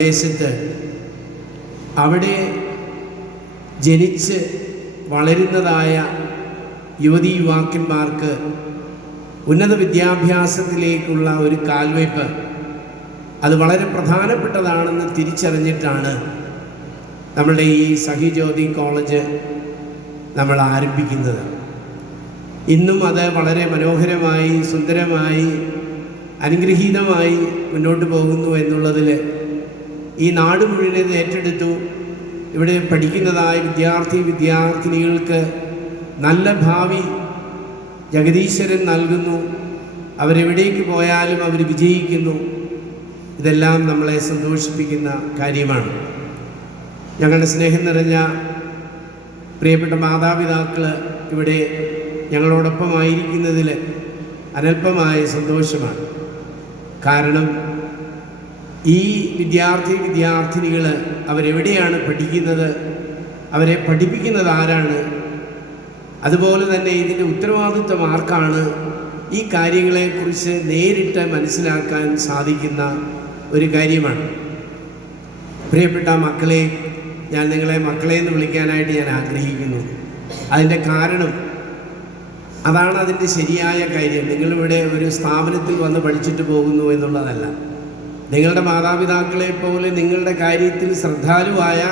പ്രദേശത്ത് അവിടെ ജനിച്ച് വളരുന്നതായ യുവതീ യുവാക്കന്മാർക്ക് ഉന്നത വിദ്യാഭ്യാസത്തിലേക്കുള്ള ഒരു കാൽവയ്പ് അത് വളരെ പ്രധാനപ്പെട്ടതാണെന്ന് തിരിച്ചറിഞ്ഞിട്ടാണ് നമ്മളുടെ ഈ സഹിജ്യോതി കോളേജ് നമ്മൾ ആരംഭിക്കുന്നത്. ഇന്നും അത് വളരെ മനോഹരമായി സുന്ദരമായി അനുഗ്രഹീതമായി മുന്നോട്ട് പോകുന്നു എന്നുള്ളതിൽ ഈ നാട് മുഴുവൻ ഏറ്റെടുത്തു. ഇവിടെ പഠിക്കുന്നതായ വിദ്യാർത്ഥിനികൾക്ക് നല്ല ഭാവി ജഗദീശ്വരൻ നൽകുന്നു. അവരെവിടേക്ക് പോയാലും അവർ വിജയിക്കുന്നു. ഇതെല്ലാം നമ്മളെ സന്തോഷിപ്പിക്കുന്ന കാര്യമാണ്. ഞങ്ങളുടെ സ്നേഹം നിറഞ്ഞ പ്രിയപ്പെട്ട മാതാപിതാക്കൾ ഇവിടെ ഞങ്ങളോടൊപ്പമായിരിക്കുന്നതിൽ അനൽപമായ സന്തോഷമാണ്. കാരണം ഈ വിദ്യാർത്ഥിനികൾ അവരെവിടെയാണ് പഠിക്കുന്നത്, അവരെ പഠിപ്പിക്കുന്നത് ആരാണ്, അതുപോലെ തന്നെ ഇതിൻ്റെ ഉത്തരവാദിത്വം ആർക്കാണ്, ഈ കാര്യങ്ങളെക്കുറിച്ച് നേരിട്ട് മനസ്സിലാക്കാൻ സാധിക്കുന്ന ഒരു കാര്യമാണ്. പ്രിയപ്പെട്ട മക്കളെ, ഞാൻ നിങ്ങളെ മക്കളെ എന്ന് വിളിക്കാനായിട്ട് ഞാൻ ആഗ്രഹിക്കുന്നു. അതിൻ്റെ കാരണം അതാണ് അതിൻ്റെ ശരിയായ കാര്യം. നിങ്ങളിവിടെ ഒരു സ്ഥാപനത്തിൽ വന്ന് പഠിച്ചിട്ട് പോകുന്നു എന്നുള്ളതല്ല. നിങ്ങളുടെ മാതാപിതാക്കളെ പോലെ നിങ്ങളുടെ കാര്യത്തിൽ ശ്രദ്ധാലുവായ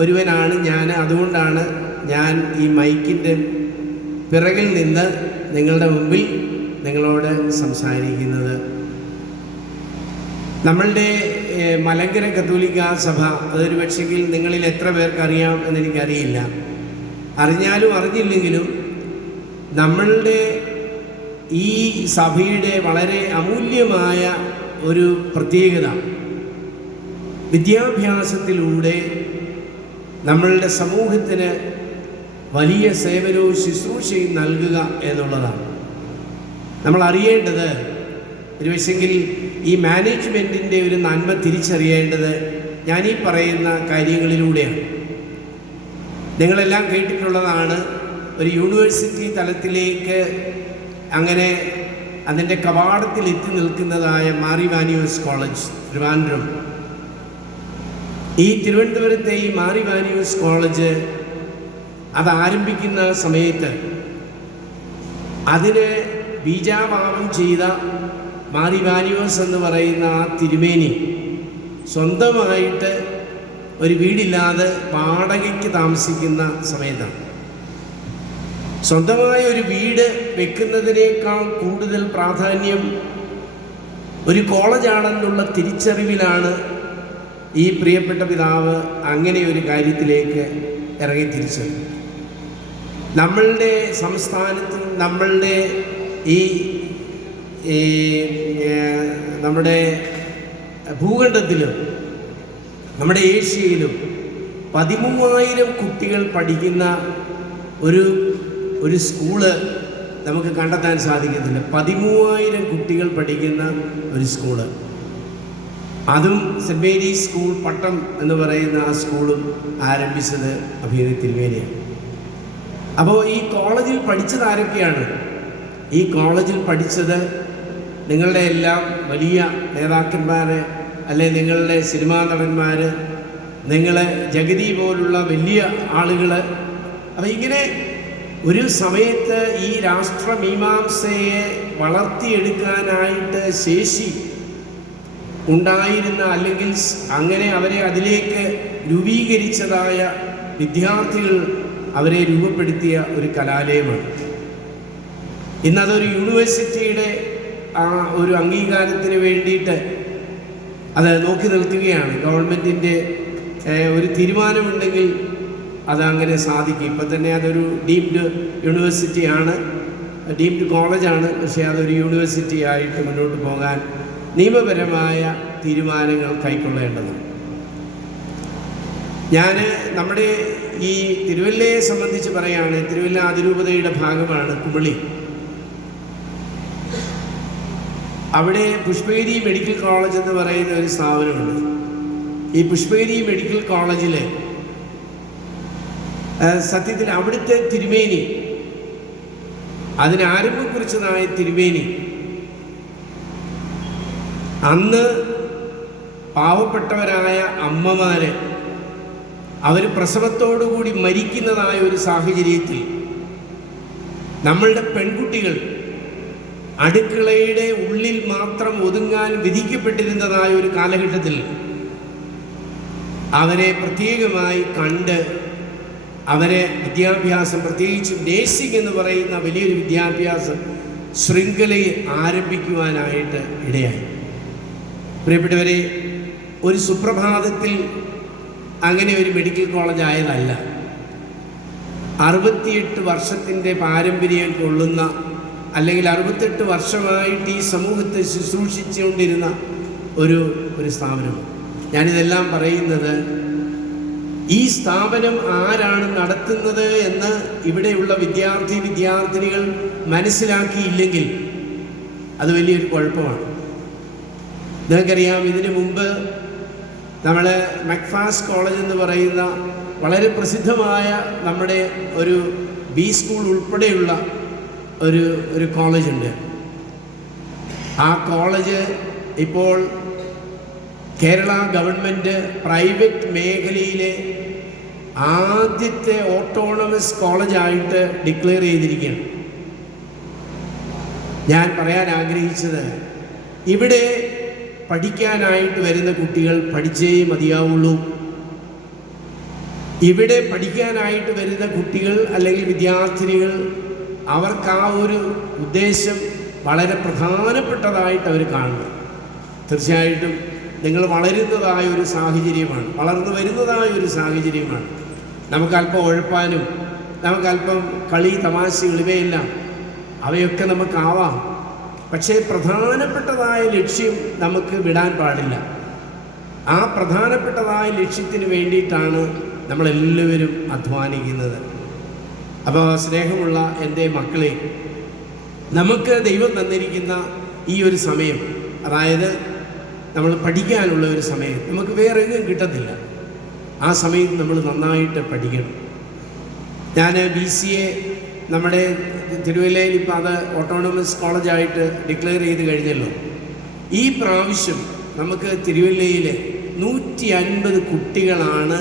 ഒരുവനാണ് ഞാൻ. അതുകൊണ്ടാണ് ഞാൻ ഈ മൈക്കിൻ്റെ പിറകിൽ നിന്ന് നിങ്ങളുടെ മുമ്പിൽ നിങ്ങളോട് സംസാരിക്കുന്നത്. നമ്മളുടെ മലങ്കര കത്തോലിക്ക സഭ, അതൊരു പക്ഷെങ്കിൽ നിങ്ങളിൽ എത്ര പേർക്ക് അറിയാം എന്നെനിക്കറിയില്ല. അറിഞ്ഞാലും അറിഞ്ഞില്ലെങ്കിലും നമ്മളുടെ ഈ സഭയുടെ വളരെ അമൂല്യമായ ഒരു പ്രത്യേകത വിദ്യാഭ്യാസത്തിലൂടെ നമ്മളുടെ സമൂഹത്തിന് വലിയ സേവനവും ശുശ്രൂഷയും നൽകുക എന്നുള്ളതാണ്. നമ്മൾ അറിയേണ്ടത് ഒരു പക്ഷെങ്കിൽ ഈ മാനേജ്മെൻറ്റിൻ്റെ ഒരു നന്മ തിരിച്ചറിയേണ്ടത് ഞാനീ പറയുന്ന കാര്യങ്ങളിലൂടെയാണ്. നിങ്ങളെല്ലാം കേട്ടിട്ടുള്ളതാണ്, ഒരു യൂണിവേഴ്സിറ്റി തലത്തിലേക്ക് അങ്ങനെ അതിൻ്റെ കവാടത്തിൽ എത്തി നിൽക്കുന്നതായ മാർ ഇവാനിയോസ് കോളേജ് ട്രിവാൻഡ്രം. ഈ തിരുവനന്തപുരത്തെ ഈ മാർ ഇവാനിയോസ് കോളേജ് അത് ആരംഭിക്കുന്ന സമയത്ത് അതിന് ബീജാവാപം ചെയ്ത മാർ ഇവാനിയോസ് എന്ന് പറയുന്ന ആ തിരുമേനി സ്വന്തമായിട്ട് ഒരു വീടില്ലാതെ വാടകയ്ക്ക് താമസിക്കുന്ന സമയത്താണ്. സ്വന്തമായ ഒരു വീട് വെക്കുന്നതിനേക്കാൾ കൂടുതൽ പ്രാധാന്യം ഒരു കോളേജാണെന്നുള്ള തിരിച്ചറിവിലാണ് ഈ പ്രിയപ്പെട്ട പിതാവ് അങ്ങനെ ഒരു കാര്യത്തിലേക്ക് ഇറങ്ങിത്തിരിച്ചത്. നമ്മളുടെ സംസ്ഥാനത്തും നമ്മളുടെ ഈ നമ്മുടെ ഭൂഖണ്ഡത്തിലും നമ്മുടെ ഏഷ്യയിലും 13,000 കുട്ടികൾ പഠിക്കുന്ന ഒരു സ്കൂള് നമുക്ക് കണ്ടെത്താൻ സാധിക്കത്തില്ല. 13,000 കുട്ടികൾ പഠിക്കുന്ന ഒരു സ്കൂള്, അതും സെൻറ്റ് മേരീസ് സ്കൂൾ പട്ടം എന്ന് പറയുന്ന ആ സ്കൂളും ആരംഭിച്ചത് അഭിനയ തിരുമേനിയാണ്. അപ്പോൾ ഈ കോളേജിൽ പഠിച്ചത് ആരൊക്കെയാണ്? ഈ കോളേജിൽ പഠിച്ചത് നിങ്ങളുടെ എല്ലാം വലിയ നേതാക്കന്മാർ, അല്ലെ നിങ്ങളുടെ സിനിമാ നടന്മാർ, നിങ്ങളെ ജഗതി പോലുള്ള വലിയ ആളുകൾ. അപ്പോൾ ഇങ്ങനെ ഒരു സമയത്ത് ഈ രാഷ്ട്രമീമാംസയെ വളർത്തിയെടുക്കാനായിട്ട് ശേഷി ഉണ്ടായിരുന്ന, അല്ലെങ്കിൽ അങ്ങനെ അവരെ അതിലേക്ക് രൂപീകരിച്ചതായ വിദ്യാർത്ഥികൾ അവരെ രൂപപ്പെടുത്തിയ ഒരു കലാലയമാണ്. ഇന്നതൊരു യൂണിവേഴ്സിറ്റിയുടെ ആ ഒരു അംഗീകാരത്തിന് വേണ്ടിയിട്ട് അത് നോക്കി നിൽക്കുകയാണ്. ഗവൺമെൻറ്റിൻ്റെ ഒരു തീരുമാനമുണ്ടെങ്കിൽ അതങ്ങനെ സാധിക്കും. ഇപ്പം തന്നെ അതൊരു ഡീംഡ് യൂണിവേഴ്സിറ്റിയാണ്, ഡീംഡ് കോളേജാണ്. പക്ഷേ അതൊരു യൂണിവേഴ്സിറ്റി ആയിട്ട് മുന്നോട്ട് പോകാൻ നിയമപരമായ തീരുമാനങ്ങൾ കൈക്കൊള്ളേണ്ടതാണ്. ഞാൻ നമ്മുടെ ഈ തിരുവല്ലയെ സംബന്ധിച്ച് പറയുകയാണ്. തിരുവല്ല അതിരൂപതയുടെ ഭാഗമാണ് കുമളി. അവിടെ പുഷ്പഗിരി മെഡിക്കൽ കോളേജ് എന്ന് പറയുന്ന ഒരു സ്ഥാപനമുണ്ട്. ഈ പുഷ്പഗിരി മെഡിക്കൽ കോളേജിൽ സത്യത്തിൽ അവിടുത്തെ തിരുമേനി, അതിനാരംഭം കുറിച്ചതായ തിരുമേനി അന്ന് പാവപ്പെട്ടവരായ അമ്മമാർ അവർ പ്രസവത്തോടുകൂടി മരിക്കുന്നതായ ഒരു സാഹചര്യത്തിൽ നമ്മളുടെ പെൺകുട്ടികൾ അടുക്കളയുടെ ഉള്ളിൽ മാത്രം ഒതുങ്ങാൻ വിധിക്കപ്പെട്ടിരുന്നതായ ഒരു കാലഘട്ടത്തിൽ അവരെ പ്രത്യേകമായി കണ്ട് അവരെ വിദ്യാഭ്യാസം, പ്രത്യേകിച്ച് നേഴ്സിംഗ് എന്ന് പറയുന്ന വലിയൊരു വിദ്യാഭ്യാസം ശൃംഖലയെ ആരംഭിക്കുവാനായിട്ട് ഇടയായി. പ്രിയപ്പെട്ടവരെ, ഒരു സുപ്രഭാതത്തിൽ അങ്ങനെ ഒരു മെഡിക്കൽ കോളേജ് ആയതല്ല. 68 വർഷത്തിൻ്റെ പാരമ്പര്യം കൊള്ളുന്ന, അല്ലെങ്കിൽ 68 വർഷമായിട്ട് ഈ സമൂഹത്തെ ശുശ്രൂഷിച്ചുകൊണ്ടിരുന്ന ഒരു സ്ഥാപനം. ഞാനിതെല്ലാം പറയുന്നത്, ഈ സ്ഥാപനം ആരാണ് നടത്തുന്നത് എന്ന് ഇവിടെയുള്ള വിദ്യാർത്ഥിനികൾ മനസ്സിലാക്കിയില്ലെങ്കിൽ അത് വലിയൊരു കുഴപ്പമാണ്. നിങ്ങൾക്കറിയാം, ഇതിനു മുമ്പ് നമ്മൾ മക്ഫാസ് കോളേജ് എന്ന് പറയുന്ന വളരെ പ്രസിദ്ധമായ നമ്മുടെ ഒരു ബി സ്കൂൾ ഉൾപ്പെടെയുള്ള ഒരു കോളേജുണ്ട്. ആ കോളേജ് ഇപ്പോൾ കേരള ഗവൺമെൻറ് പ്രൈവറ്റ് മേഖലയിലെ ആദ്യത്തെ ഓട്ടോണമസ് കോളേജായിട്ട് ഡിക്ലെയർ ചെയ്തിരിക്കുകയാണ്. ഞാൻ പറയാൻ ആഗ്രഹിച്ചത്, ഇവിടെ പഠിക്കാനായിട്ട് വരുന്ന കുട്ടികൾ പഠിച്ചേ മതിയാവുള്ളൂ. ഇവിടെ പഠിക്കാനായിട്ട് വരുന്ന കുട്ടികൾ അല്ലെങ്കിൽ വിദ്യാർത്ഥിനികൾ, അവർക്ക് ആ ഒരു ഉദ്ദേശം വളരെ പ്രധാനപ്പെട്ടതായിട്ട് അവർ കാണുന്നു. തീർച്ചയായിട്ടും നിങ്ങൾ വളരുന്നതായ ഒരു സാഹചര്യമാണ്, വളർന്നു വരുന്നതായ ഒരു സാഹചര്യമാണ്. നമുക്കല്പം ഉഴപ്പാനും നമുക്കല്പം കളി തമാശകൾ ഇവയെല്ലാം അവയൊക്കെ നമുക്കാവാം. പക്ഷേ പ്രധാനപ്പെട്ടതായ ലക്ഷ്യം നമുക്ക് വിടാൻ പാടില്ല. ആ പ്രധാനപ്പെട്ടതായ ലക്ഷ്യത്തിന് വേണ്ടിയിട്ടാണ് നമ്മളെല്ലാവരും അധ്വാനിക്കുന്നത്. അപ്പോൾ സ്നേഹമുള്ള എൻ്റെ മക്കളെ, നമുക്ക് ദൈവം തന്നിരിക്കുന്ന ഈ ഒരു സമയം, അതായത് നമ്മൾ പഠിക്കാനുള്ള ഒരു സമയം, നമുക്ക് വേറെ എങ്ങും കിട്ടത്തില്ല. ആ സമയത്ത് നമ്മൾ നന്നായിട്ട് പഠിക്കണം. ഞാൻ BCA നമ്മുടെ തിരുവല്ലയിൽ ഇപ്പോൾ അത് ഓട്ടോണമസ് കോളേജായിട്ട് ഡിക്ലെയർ ചെയ്ത് കഴിഞ്ഞല്ലോ. ഈ പ്രാവശ്യം നമുക്ക് തിരുവല്ലയിൽ 150 കുട്ടികളാണ്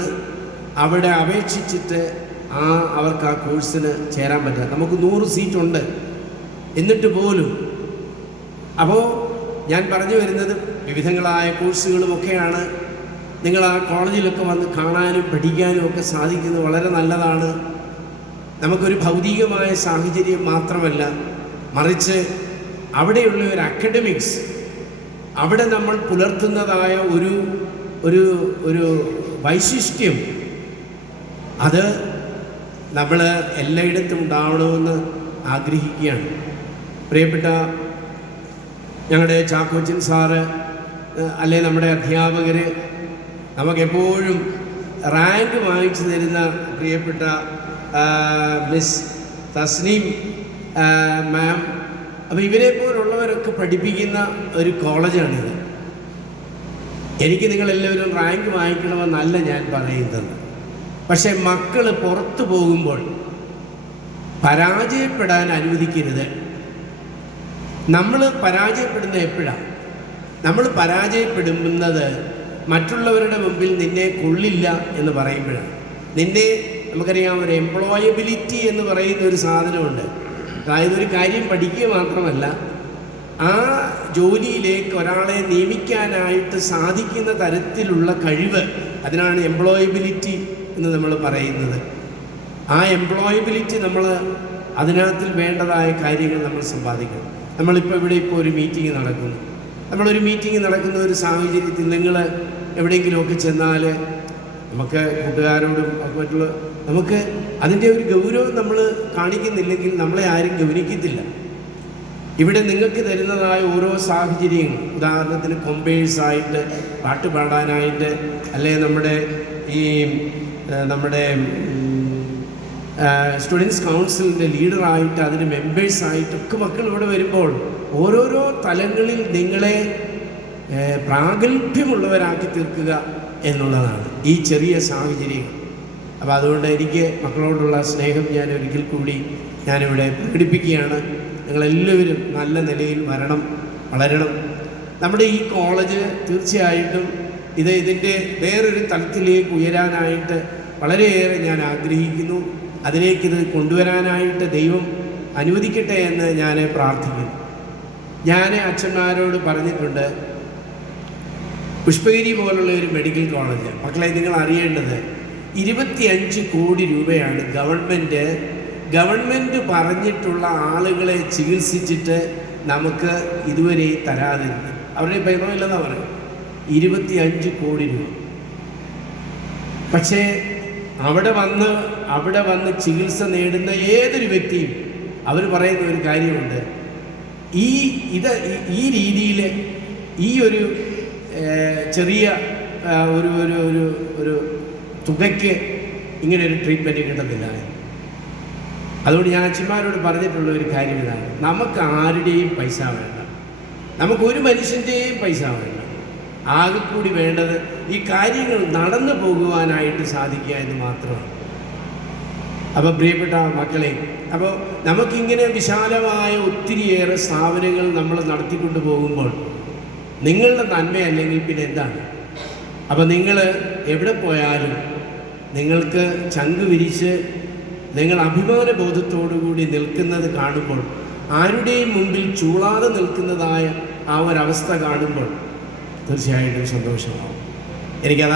അവിടെ അപേക്ഷിച്ചിട്ട് അവർക്ക് ആ കോഴ്സിന് ചേരാൻ പറ്റുക. നമുക്ക് 100 സീറ്റുണ്ട്. എന്നിട്ട് പോലും അപ്പോൾ ഞാൻ പറഞ്ഞു വരുന്നത്, വിവിധങ്ങളായ കോഴ്സുകളുമൊക്കെയാണ്. നിങ്ങൾ ആ കോളേജിലൊക്കെ വന്ന് കാണാനും പഠിക്കാനും ഒക്കെ സാധിക്കുന്നത് വളരെ നല്ലതാണ്. നമുക്കൊരു ഭൗതികമായ സാഹചര്യം മാത്രമല്ല, മറിച്ച് അവിടെയുള്ള ഒരു അക്കാഡമിക്സ്, അവിടെ നമ്മൾ പുലർത്തുന്നതായ ഒരു വൈശിഷ്ട്യം, അത് നമ്മൾ എല്ലായിടത്തും ഉണ്ടാവണമെന്ന് ആഗ്രഹിക്കുകയാണ്. പ്രിയപ്പെട്ട ഞങ്ങളുടെ ചാക്കോച്ചൻ സാറ്, അല്ലെ നമ്മുടെ അധ്യാപകർ, നമുക്കെപ്പോഴും റാങ്ക് വാങ്ങിച്ചു തരുന്ന പ്രിയപ്പെട്ട മിസ് തസ്നീം മാം, അപ്പോൾ ഇവരെ പോലുള്ളവരൊക്കെ പഠിപ്പിക്കുന്ന ഒരു കോളേജാണിത്. എനിക്ക് നിങ്ങളെല്ലാവരും റാങ്ക് വാങ്ങിക്കണമെന്നല്ല ഞാൻ പറയുന്നത്. പക്ഷേ മക്കൾ പുറത്തു പോകുമ്പോൾ പരാജയപ്പെടാൻ അനുവദിക്കരുത്. നമ്മൾ പരാജയപ്പെടുന്നത് എപ്പോഴാണ്? നമ്മൾ പരാജയപ്പെടുന്നത് മറ്റുള്ളവരുടെ മുമ്പിൽ നിന്നെ കൊള്ളില്ല എന്ന് പറയുമ്പോഴാണ്. നമുക്കറിയാം, ഒരു എംപ്ലോയബിലിറ്റി എന്ന് പറയുന്ന ഒരു സാധനമുണ്ട്. അതായത് ഒരു കാര്യം പഠിക്കുക മാത്രമല്ല, ആ ജോലിയിലേക്ക് ഒരാളെ നിയമിക്കാനായിട്ട് സാധിക്കുന്ന തരത്തിലുള്ള കഴിവ്, അതിനാണ് എംപ്ലോയബിലിറ്റി എന്ന് നമ്മൾ പറയുന്നത്. ആ എംപ്ലോയബിലിറ്റി നമ്മൾ അതിനകത്തിൽ വേണ്ടതായ കാര്യങ്ങൾ നമ്മൾ സമ്പാദിക്കണം. നമ്മളിപ്പോൾ ഇവിടെ ഒരു മീറ്റിംഗ് നടക്കുന്നു. നമ്മളൊരു മീറ്റിംഗ് നടക്കുന്ന ഒരു സാഹചര്യത്തിൽ നിങ്ങൾ എവിടെയെങ്കിലുമൊക്കെ ചെന്നാൽ നമുക്ക് കൂട്ടുകാരോടും മറ്റുള്ള നമുക്ക് അതിൻ്റെ ഒരു ഗൗരവം നമ്മൾ കാണിക്കുന്നില്ലെങ്കിൽ നമ്മളെ ആരും ഗൗനിക്കത്തില്ല. ഇവിടെ നിങ്ങൾക്ക് തരുന്നതായ ഓരോ സാഹചര്യങ്ങൾ, ഉദാഹരണത്തിന് കൊമ്പേഴ്സായിട്ട് പാട്ട് പാടാനായിട്ട്, അല്ലെങ്കിൽ നമ്മുടെ സ്റ്റുഡൻസ് കൗൺസിലിൻ്റെ ലീഡറായിട്ട്, അതിന് മെമ്പേഴ്സായിട്ടൊക്കെ മക്കൾ ഇവിടെ വരുമ്പോൾ ഓരോരോ തലങ്ങളിൽ നിങ്ങളെ പ്രാഗൽഭ്യമുള്ളവരാക്കി തീർക്കുക എന്നുള്ളതാണ് ഈ ചെറിയ സാഹചര്യങ്ങൾ. അപ്പോൾ അതുകൊണ്ട് എനിക്ക് മക്കളോടുള്ള സ്നേഹം ഞാൻ ഒരിക്കൽ കൂടി ഞാനിവിടെ പ്രകടിപ്പിക്കുകയാണ്. നിങ്ങളെല്ലാവരും നല്ല നിലയിൽ വളരണം. നമ്മുടെ ഈ കോളേജ് തീർച്ചയായിട്ടും ഇതിൻ്റെ വേറൊരു തലത്തിലേക്ക് ഉയരാനായിട്ട് വളരെയേറെ ഞാൻ ആഗ്രഹിക്കുന്നു. അതിലേക്കിത് കൊണ്ടുവരാനായിട്ട് ദൈവം അനുവദിക്കട്ടെ എന്ന് ഞാൻ പ്രാർത്ഥിക്കുന്നു. ഞാൻ അച്ഛന്മാരോട് പറഞ്ഞിട്ടുണ്ട്, പുഷ്പഗിരി പോലുള്ള ഒരു മെഡിക്കൽ കോളേജ്, മക്കളെ നിങ്ങൾ അറിയേണ്ടത് 25 കോടി രൂപയാണ് ഗവൺമെൻറ് പറഞ്ഞിട്ടുള്ള ആളുകളെ ചികിത്സിച്ചിട്ട് നമുക്ക് ഇതുവരെ തരാതിരുന്നത്. അവരുടെ പൈറമില്ലെന്നാണ് പറയും. 25 കോടി രൂപ. പക്ഷേ അവിടെ വന്ന് ചികിത്സ നേടുന്ന ഏതൊരു വ്യക്തിയും അവർ പറയുന്ന ഒരു കാര്യമുണ്ട്, ഈ രീതിയിൽ ഈ ഒരു ചെറിയ ഒരു തുകയ്ക്ക് ഇങ്ങനെ ഒരു ട്രീറ്റ്മെൻറ്റ് കിട്ടത്തില്ല. അതുകൊണ്ട് ഞാൻ അച്ഛന്മാരോട് പറഞ്ഞിട്ടുള്ള ഒരു കാര്യം ഇതാണ്, നമുക്ക് ആരുടെയും പൈസ വേണ്ട, നമുക്കൊരു മനുഷ്യൻ്റെയും പൈസ വേണ്ട. ആകെ കൂടി വേണ്ടത് ഈ കാര്യങ്ങൾ നടന്നു പോകുവാനായിട്ട് സാധിക്കുക എന്ന് മാത്രമാണ്. അപ്പോൾ പ്രിയപ്പെട്ട മക്കളെ, അപ്പോൾ നമുക്കിങ്ങനെ വിശാലമായ ഒത്തിരിയേറെ സ്ഥാപനങ്ങൾ നമ്മൾ നടത്തിക്കൊണ്ട് പോകുമ്പോൾ നിങ്ങളുടെ നന്മയല്ലെങ്കിൽ പിന്നെ എന്താണ്? അപ്പോൾ നിങ്ങൾ എവിടെ പോയാലും നിങ്ങൾക്ക് ചങ്ക് വിരിച്ച് നിങ്ങൾ അഭിമാന ബോധത്തോടുകൂടി നിൽക്കുന്നത് കാണുമ്പോൾ, ആരുടെയും മുമ്പിൽ ചൂളാതെ നിൽക്കുന്നതായ ആ ഒരവസ്ഥ കാണുമ്പോൾ തീർച്ചയായിട്ടും സന്തോഷമാവും. എനിക്കതാണ്